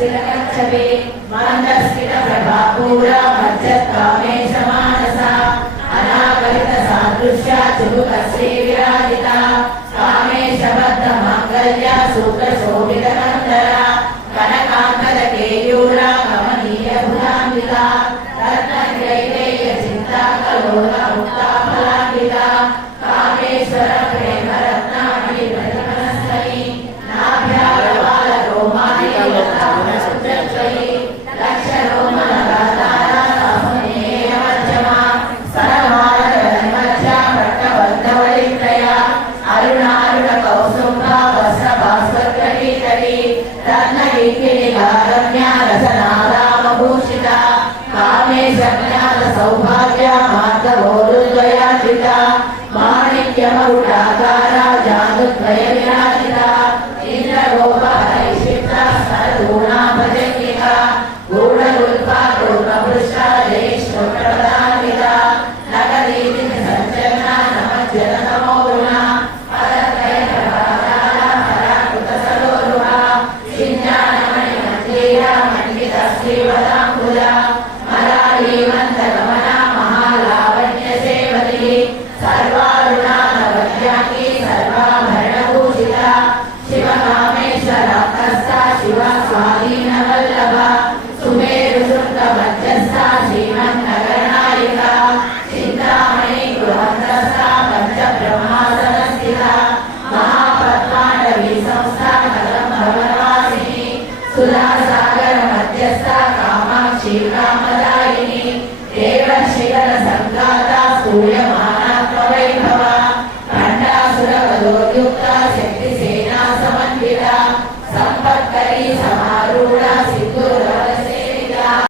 वज्रकच्छवे मंदस्मित प्रभापूरा मज्जत्कामेश मानसा अनागरित सादृश्या चुबुकश्री विराजिता कामेश बद्ध मांगल्य सूत्र शोभित कंदरा कनकांतर केयूरा कमनीय भुजान्विता रत्नग्रैतेय चिंता कलोला मुक्ता फलान्विता कामेश्वर प्रेम रत्नामणि प्रजनस्थली नाभ्यागवाल रोमाणि लतामणि लक्ष रोमन गातारा सामनेय मध्यमा सरमाल मध्या भट्टबद्धवलित्रया अरुणारुण कौसुम्भा वस्त्र भास्वरकरीतरी रत्नवीकिनिगारम्या रसनादामभूषिता कामेश ज्ञान सौभाग्य मार्गवोरुद्वयान्विता माणिक्यमकुटाकारा जानुद्वय विना